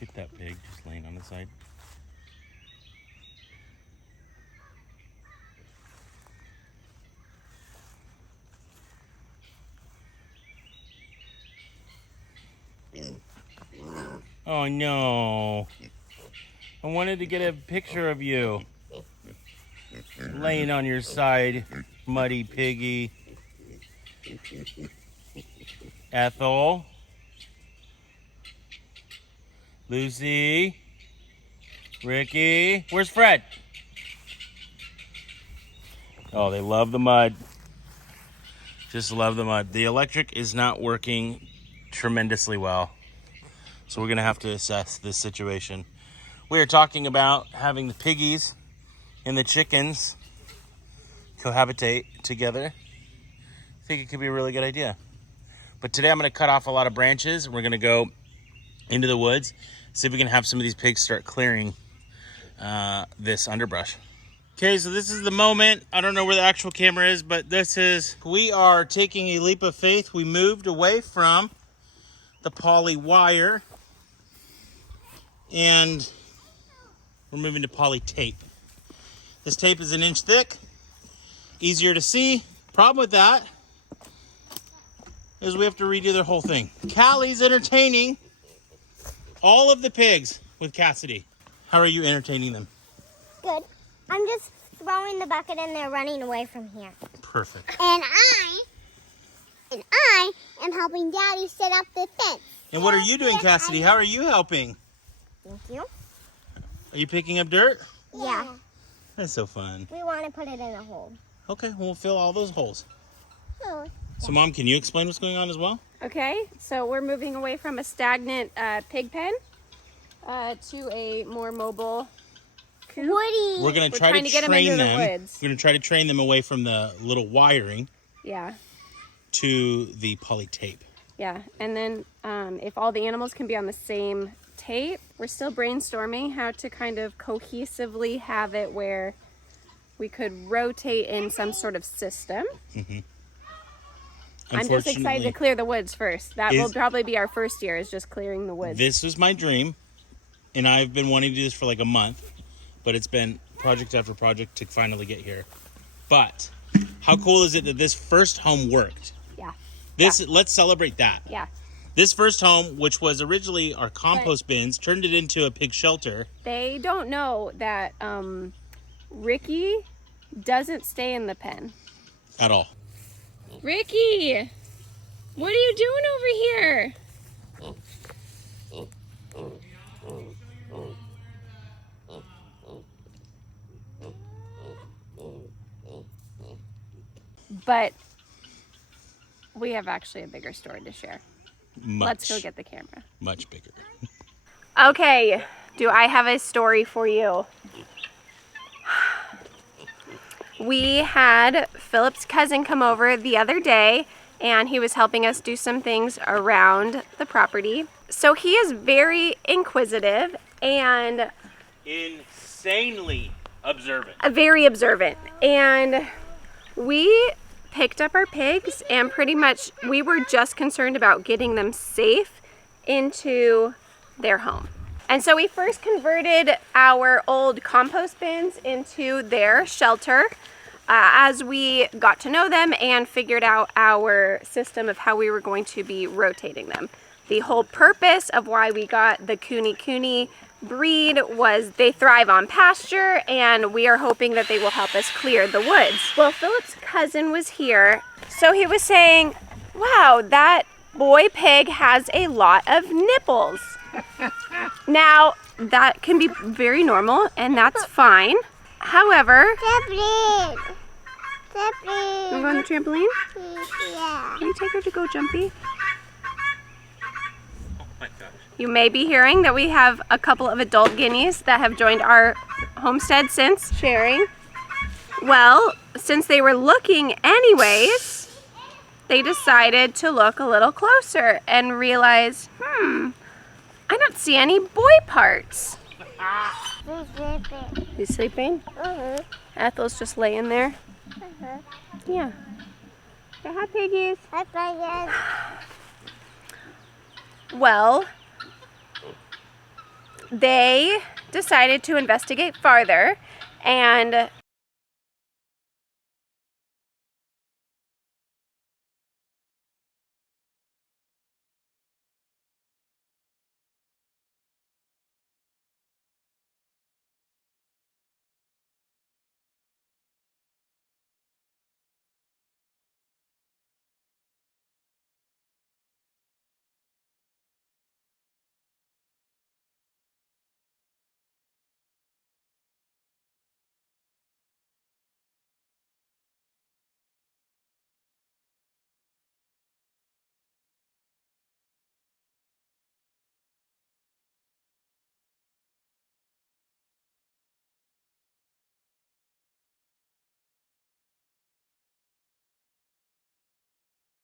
Look at that pig just laying on the side. Oh no. I wanted to get a picture of you laying on your side, muddy piggy. Ethel. Lucy. Ricky. Where's Fred? Oh, they love the mud. Just love the mud. The electric is not working tremendously well. So we're going to have to assess this situation. We are talking about having the piggies and the chickens cohabitate together. I think it could be a really good idea. But today I'm going to cut off a lot of branches. We're going to go into the woods, see if we can have some of these pigs start clearing this underbrush. Okay, so this is the moment. I don't know where the actual camera is, but we are taking a leap of faith. We moved away from the poly wire and we're moving to poly tape. This tape is 1 inch thick, easier to see. Problem with that is we have to redo the whole thing. Callie's entertaining all of the pigs with Cassidy. How are you entertaining them? Good. I'm just throwing the bucket and they're running away from here. Perfect. And I am helping Daddy set up the fence. And what are you doing, Cassidy? How are you helping? Thank you. Are you picking up dirt? Yeah. That's so fun. We want to put it in a hole. Okay, we'll fill all those holes. Oh. So, Mom, can you explain what's going on as well? Okay, so we're moving away from a stagnant pig pen to a more mobile coop. Woody. We're going to try to get them into train the them. woods. We're going to try to train them away from the little wiring Yeah, to the poly tape. yeah. And then if all the animals can be on the same tape, we're still brainstorming how to kind of cohesively have it where we could rotate in some sort of system. Mm-hmm. I'm just excited to clear the woods first. That will probably be our first year, is just clearing the woods. This was my dream, and I've been wanting to do this for like a month, but it's been project after project to finally get here. But how cool is it that this first home worked? Yeah. Let's celebrate that. Yeah. This first home, which was originally our compost bins, turned it into a pig shelter. They don't know that Ricky doesn't stay in the pen. At all. Ricky, what are you doing over here? But we have actually a bigger story to share. Let's go get the camera. Much bigger. Okay, do I have a story for you? We had Philip's cousin come over the other day, and he was helping us do some things around the property. So he is very inquisitive and insanely observant. very observant. And we picked up our pigs, and pretty much we were just concerned about getting them safe into their home. And so we first converted our old compost bins into their shelter as we got to know them and figured out our system of how we were going to be rotating them. The whole purpose of why we got the Cooney breed was they thrive on pasture, and we are hoping that they will help us clear the woods. Well, Philip's cousin was here, so he was saying, wow, that boy pig has a lot of nipples. Now, that can be very normal, and that's fine. However, Trampoline. you want to go on the trampoline? Yeah. Can you take her to go jumpy? Oh my gosh. You may be hearing that we have a couple of adult guineas that have joined our homestead since sharing. Well, since they were looking anyways, they decided to look a little closer and realize, I don't see any boy parts. She's sleeping. He's sleeping? Ethel's just laying there. Yeah. Say hi, piggies. Hi, Brian. Well, they decided to investigate farther, and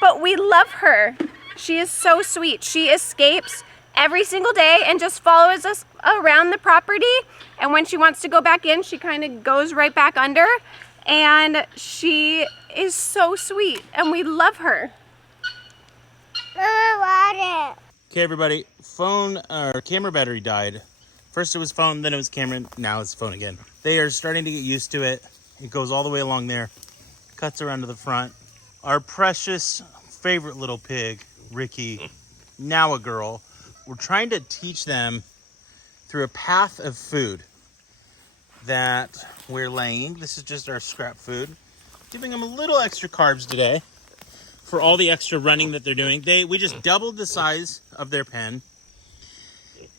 but we love her. She is so sweet. She escapes every single day and just follows us around the property. And when she wants to go back in, she kind of goes right back under. And she is so sweet and we love her. Mama, water. Okay, everybody, phone or camera battery died. First it was phone, then it was camera, now it's phone again. They are starting to get used to it. It goes all the way along there, cuts around to the front. Our precious favorite little pig, Ricky, now a girl. We're trying to teach them through a path of food that we're laying. This is just our scrap food. Giving them a little extra carbs today for all the extra running that they're doing. We just doubled the size of their pen,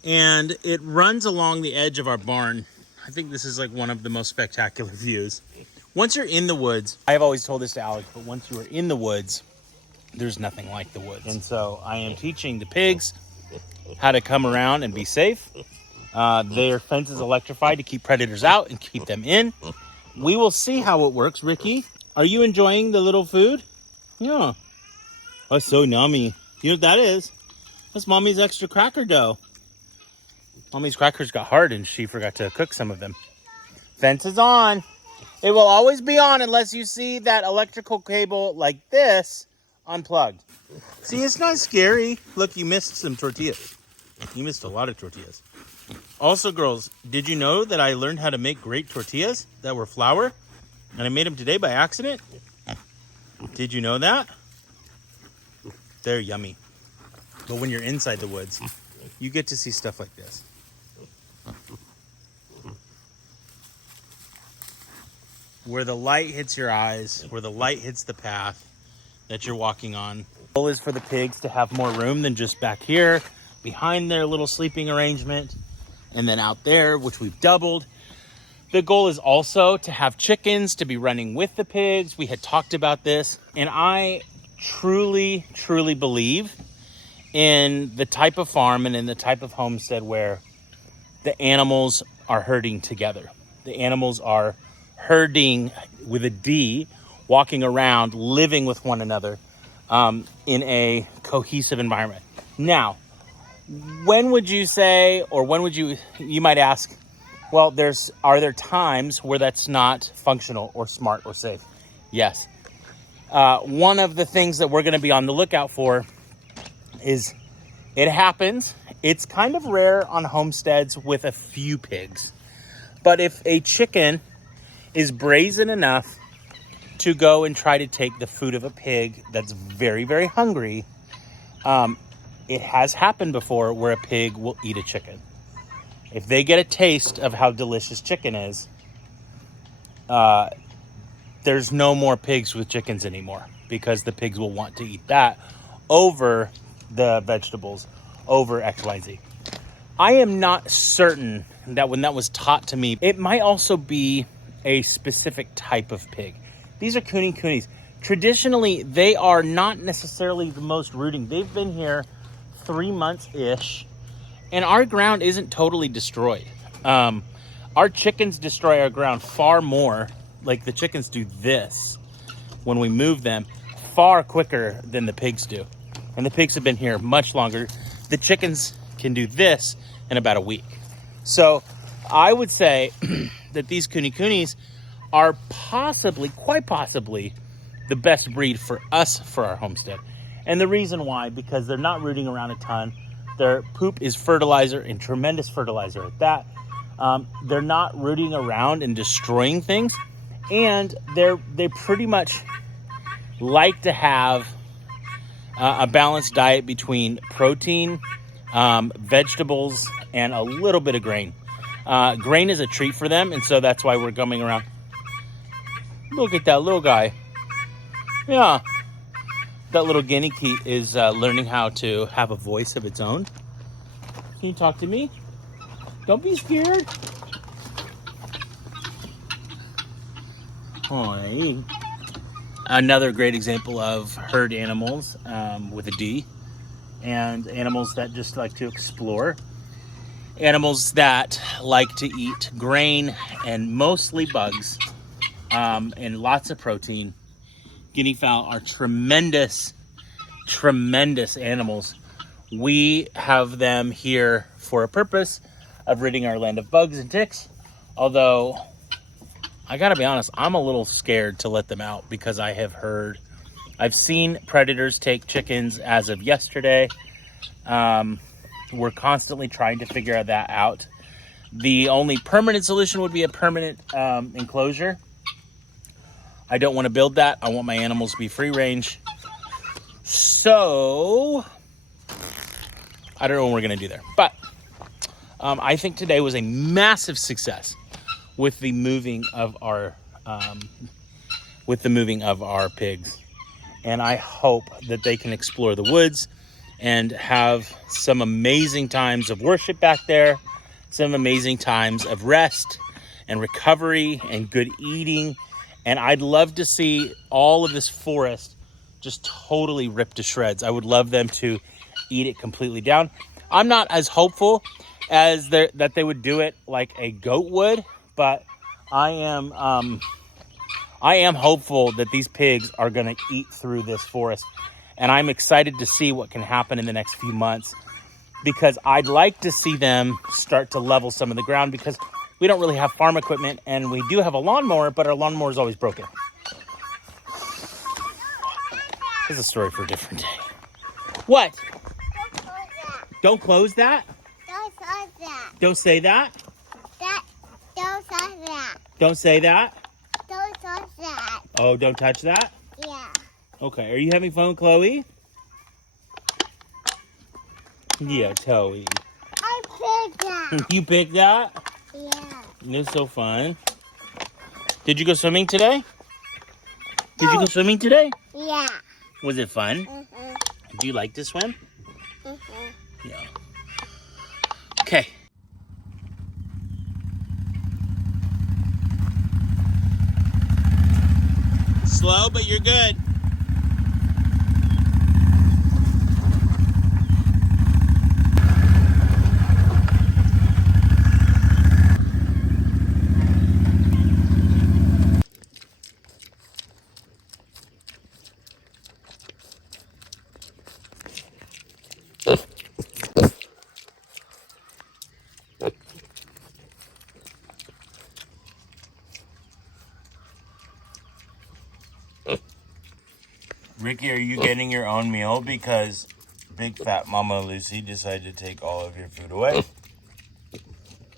and it runs along the edge of our barn. I think this is like one of the most spectacular views. Once you're in the woods, I've always told this to Alex, but once you are in the woods, there's nothing like the woods. And so I am teaching the pigs how to come around and be safe. Their fence is electrified to keep predators out and keep them in. We will see how it works. Ricky, are you enjoying the little food? Yeah. Oh, so yummy. You know what that is? That's Mommy's extra cracker dough. Mommy's crackers got hard and she forgot to cook some of them. Fence is on. It will always be on unless you see that electrical cable like this unplugged. See, it's not scary. Look, you missed some tortillas. You missed a lot of tortillas. Also, girls, did you know that I learned how to make great tortillas that were flour? And I made them today by accident? Did you know that? They're yummy. But when you're inside the woods, you get to see stuff like this. Where the light hits your eyes, where the light hits the path that you're walking on. The goal is for the pigs to have more room than just back here, behind their little sleeping arrangement, and then out there, which we've doubled. The goal is also to have chickens to be running with the pigs. We had talked about this, and I truly, truly believe in the type of farm and in the type of homestead where the animals are herding together. The animals are herding with a D, walking around, living with one another in a cohesive environment. Now, when would you say, or when would you might ask, well, are there times where that's not functional or smart or safe? Yes. One of the things that we're going to be on the lookout for is it happens. It's kind of rare on homesteads with a few pigs. But if a chicken is brazen enough to go and try to take the food of a pig that's very, very hungry, it has happened before where a pig will eat a chicken. If they get a taste of how delicious chicken is, there's no more pigs with chickens anymore because the pigs will want to eat that over the vegetables, over XYZ. I am not certain that when that was taught to me, it might also be a specific type of pig. These are coonies. Traditionally, they are not necessarily the most rooting. They've been here 3 months-ish, and our ground isn't totally destroyed. Our chickens destroy our ground far more, like the chickens do this, when we move them, far quicker than the pigs do. And the pigs have been here much longer. The chickens can do this in about a week. So I would say that these coonies are quite possibly, the best breed for us for our homestead. And the reason why, because they're not rooting around a ton. Their poop is fertilizer, and tremendous fertilizer at that. They're not rooting around and destroying things, and they pretty much like to have a balanced diet between protein, vegetables, and a little bit of grain. Grain is a treat for them, and so that's why we're coming around. Look at that little guy. Yeah. That little guinea is learning how to have a voice of its own. Can you talk to me? Don't be scared. Oh, another great example of herd animals with a D, and animals that just like to explore. Animals that like to eat grain and mostly bugs, and lots of protein. Guinea fowl are tremendous animals. We have them here for a purpose of ridding our land of bugs and ticks. Although, I gotta be honest, I'm a little scared to let them out because I've seen predators take chickens as of yesterday. We're constantly trying to figure that out. The only permanent solution would be a permanent enclosure. I don't want to build that. I want my animals to be free range. So, I don't know what we're going to do there. But, I think today was a massive success with the moving of our pigs. And I hope that they can explore the woods and have some amazing times of worship back there, some amazing times of rest and recovery and good eating. And I'd love to see all of this forest just totally ripped to shreds. I would love them to eat it completely down. I'm not as hopeful as that they would do it like a goat would, but I am hopeful that these pigs are going to eat through this forest. And I'm excited to see what can happen in the next few months, because I'd like to see them start to level some of the ground, because we don't really have farm equipment, and we do have a lawnmower, but our lawnmower is always broken. This is a story for a different day. What? Don't close that. Don't close that. Don't say that. Don't touch that. Don't say that. Don't touch that. Oh, don't touch that? Yeah. Okay, are you having fun with Chloe? Yeah, Chloe. I picked that. You picked that? Yeah. It was so fun. Did you go swimming today? Did you go swimming today? Yeah. Was it fun? Mm-hmm. Do you like to swim? Mm-hmm. Yeah. Okay. Slow, but you're good. Ricky, are you getting your own meal because Big Fat Mama Lucy decided to take all of your food away?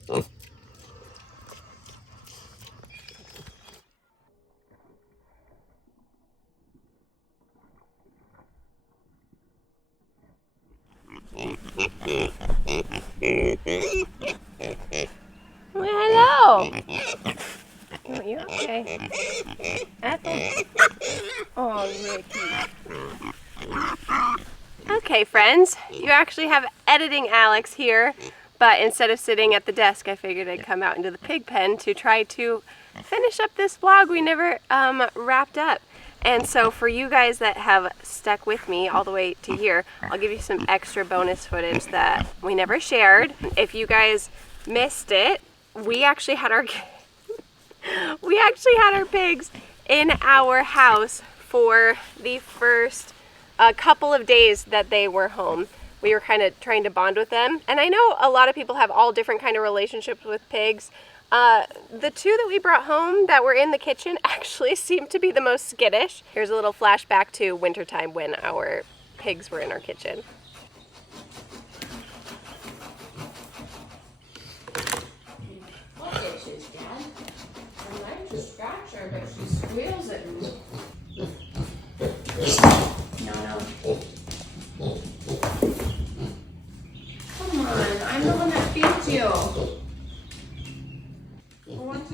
Well, hello. Oh, you're okay. Ethel. Oh, Ricky. Okay, friends. You actually have editing Alex here, but instead of sitting at the desk, I figured I'd come out into the pig pen to try to finish up this vlog we never wrapped up. And so for you guys that have stuck with me all the way to here, I'll give you some extra bonus footage that we never shared. If you guys missed it, we actually had our pigs in our house for the first couple of days that they were home. We were kind of trying to bond with them. And I know a lot of people have all different kind of relationships with pigs. The two that we brought home that were in the kitchen actually seemed to be the most skittish. Here's a little flashback to wintertime when our pigs were in our kitchen. to scratch her, but she squeals at me. No. Come on, I'm the one that feeds you. I want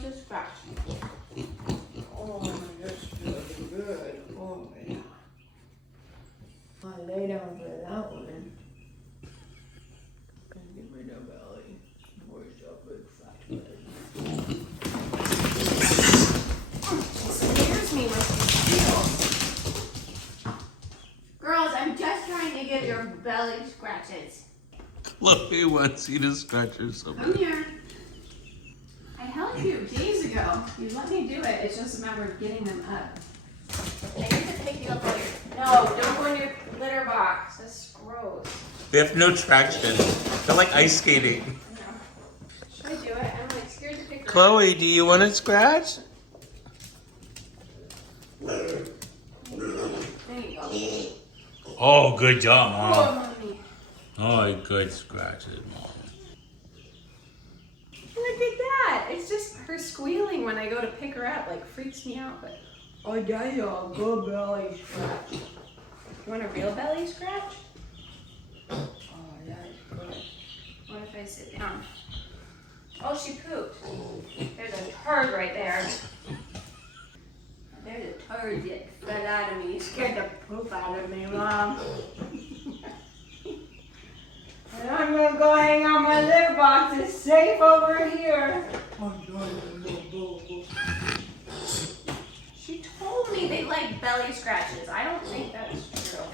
to scratch. Oh, that's good. Oh, yeah. I'll lay down for that one. Give me the belly. Where's your big fat belly? She scares me when she squeals. Girls, I'm just trying to get your belly scratches. Chloe wants you to scratch her so Come here. I helped you days ago. You let me do it. It's just a matter of getting them up. I need to pick you up later. No, don't go in your litter box. That's gross. They have no traction. They're like ice skating. No. Should I do it? I'm like scared to pick her up. Chloe, do you want to scratch? There you go. Oh, good job, Oh, Mom. mommy. Oh, good scratches, Mom. Look at that. It's just her squealing when I go to pick her up. Like, freaks me out. But oh, that's a good belly scratch. You want a real belly scratch? Oh, that is good. What if I sit down? Oh, she pooped. There's a turd right there. There's a turd that fell out of me. You scared the poop out of me, Mom. And I'm gonna go hang out my litter box. It's safe over here. She told me they like belly scratches. I don't think that's true.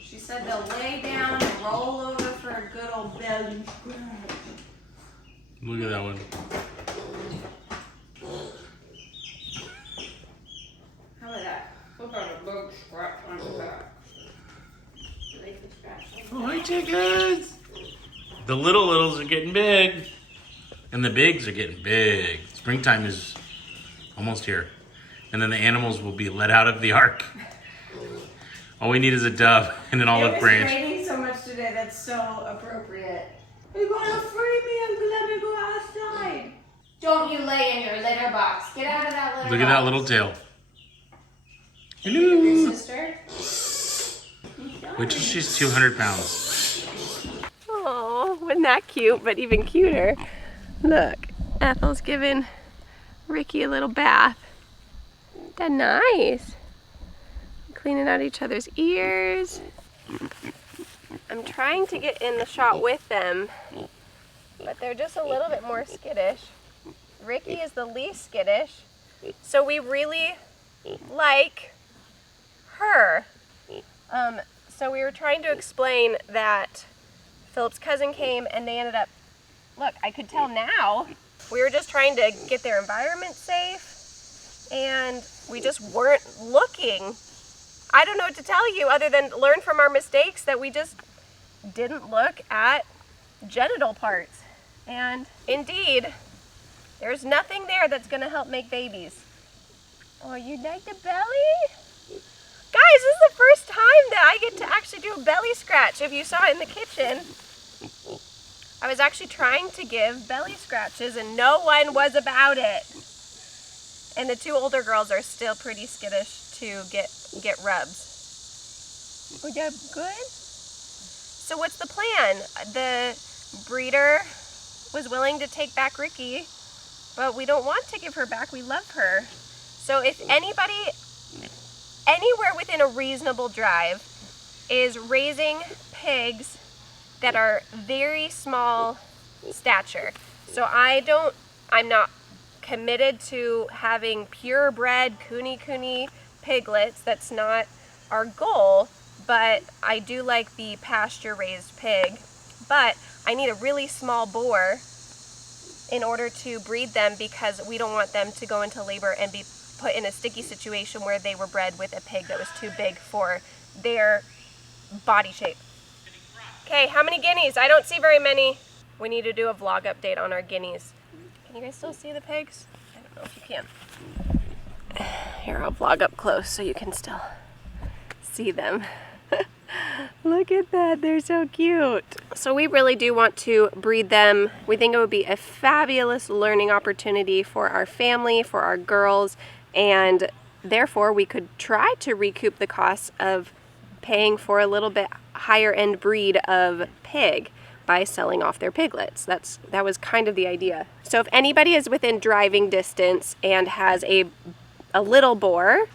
She said they'll lay down and roll over for a good old belly scratch. Look at that one. How about that? Look at a big scratch on the back. They can scratch on the Oh, hi, chickens. The littles are getting big. And the bigs are getting big. Springtime is almost here. And then the animals will be let out of the ark. All we need is a dove and an olive branch. It's raining so much today, that's so appropriate. You're gonna free me and let me go outside. Don't you lay in your litter box. Get out of that litter box. Look at that little tail. Your Hello. sister? Wait till she's 200 pounds. Oh, wasn't that cute, but even cuter. Look, Ethel's giving Ricky a little bath. That nice. Cleaning out each other's ears. I'm trying to get in the shot with them, but they're just a little bit more skittish. Ricky is the least skittish, so we really like her. So we were trying to explain that Philip's cousin came and they ended up, look, I could tell now, we were just trying to get their environment safe and we just weren't looking. I don't know what to tell you other than learn from our mistakes that we just didn't look at genital parts. And indeed, there's nothing there that's gonna help make babies. Oh, you like the belly? Guys, this is the first time that I get to actually do a belly scratch. If you saw it in the kitchen, I was actually trying to give belly scratches and no one was about it. And the two older girls are still pretty skittish to get rubs. Was that good? So what's the plan? The breeder was willing to take back Ricky, but we don't want to give her back. We love her. So if anybody anywhere within a reasonable drive is raising pigs that are very small stature. So I'm not committed to having purebred cooney piglets. That's not our goal, but I do like the pasture raised pig. But I need a really small boar in order to breed them because we don't want them to go into labor and be put in a sticky situation where they were bred with a pig that was too big for their body shape. Okay, how many guineas? I don't see very many. We need to do a vlog update on our guineas. Can you guys still see the pigs? I don't know if you can. Here, I'll vlog up close so you can still see them. Look at that, they're so cute. So we really do want to breed them. We think it would be a fabulous learning opportunity for our family, for our girls, and therefore we could try to recoup the costs of paying for a little bit higher end breed of pig by selling off their piglets. That was kind of the idea. So if anybody is within driving distance and has a little boar,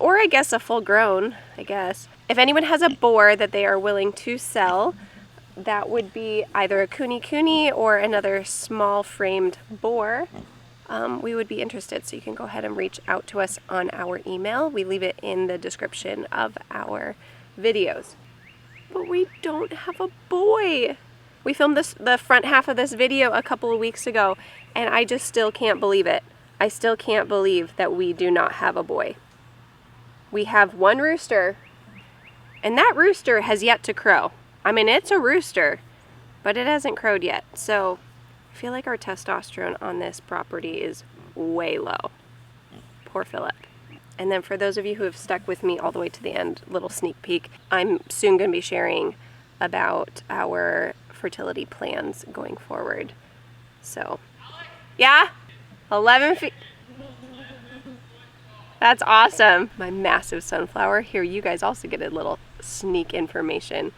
or I guess a full grown, if anyone has a boar that they are willing to sell, that would be either a cooney or another small framed boar, we would be interested. So you can go ahead and reach out to us on our email. We leave it in the description of our videos. But we don't have a boy. We filmed the front half of this video a couple of weeks ago, and I just still can't believe it. I still can't believe that we do not have a boy. We have one rooster, and that rooster has yet to crow. I mean, it's a rooster, but it hasn't crowed yet. So I feel like our testosterone on this property is way low. Poor Philip. And then for those of you who have stuck with me all the way to the end, little sneak peek, I'm soon going to be sharing about our fertility plans going forward. So, yeah, 11 feet. That's awesome. My massive sunflower. Here, you guys also get a little sneak information.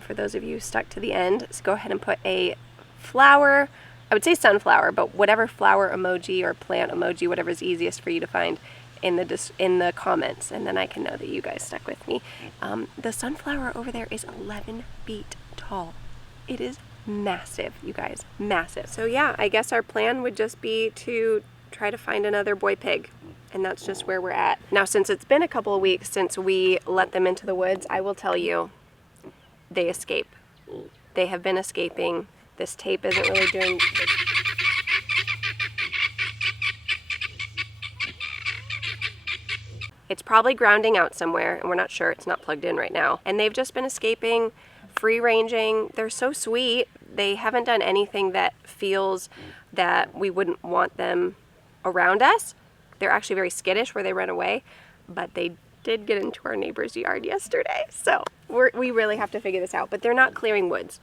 For those of you stuck to the end, so go ahead and put a flower. I would say sunflower, but whatever flower emoji or plant emoji, whatever is easiest for you to find in the comments, and then I can know that you guys stuck with me. The sunflower over there is 11 feet tall. It is massive, you guys, massive. So yeah, I guess our plan would just be to try to find another boy pig, and that's just where we're at. Now, since it's been a couple of weeks since we let them into the woods, I will tell you, they escape. They have been escaping. This tape isn't really doing... It's probably grounding out somewhere, and we're not sure. It's not plugged in right now. And they've just been escaping, free-ranging. They're so sweet. They haven't done anything that feels that we wouldn't want them around us. They're actually very skittish where they run away, but they did get into our neighbor's yard yesterday. So we really have to figure this out. But they're not clearing woods.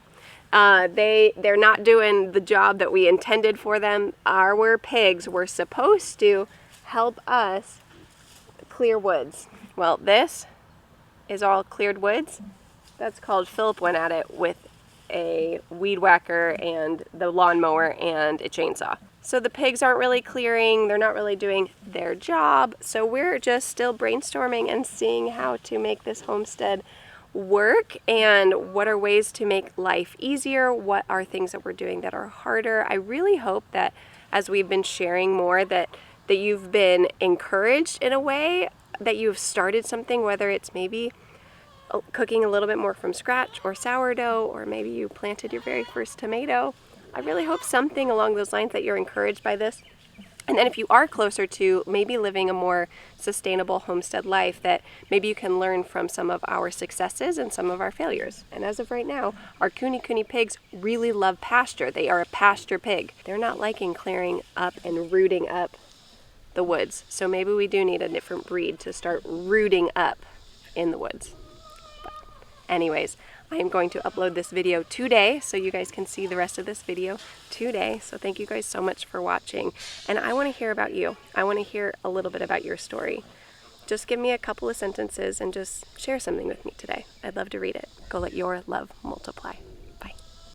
They're not doing the job that we intended for them. Our pigs were supposed to help us clear woods. Well, this is all cleared woods. That's called Philip went at it with a weed whacker and the lawnmower and a chainsaw. So the pigs aren't really clearing, they're not really doing their job. So we're just still brainstorming and seeing how to make this homestead work and what are ways to make life easier, what are things that we're doing that are harder. I really hope that as we've been sharing more that you've been encouraged in a way, that you've started something, whether it's maybe cooking a little bit more from scratch or sourdough, or maybe you planted your very first tomato. I really hope something along those lines that you're encouraged by this. And then if you are closer to maybe living a more sustainable homestead life, that maybe you can learn from some of our successes and some of our failures. And as of right now, our cooney pigs really love pasture. They are a pasture pig. They're not liking clearing up and rooting up the woods. So maybe we do need a different breed to start rooting up in the woods. But anyways, I am going to upload this video today so you guys can see the rest of this video today. So thank you guys so much for watching. And I want to hear about you. I want to hear a little bit about your story. Just give me a couple of sentences and just share something with me today. I'd love to read it. Go let your love multiply.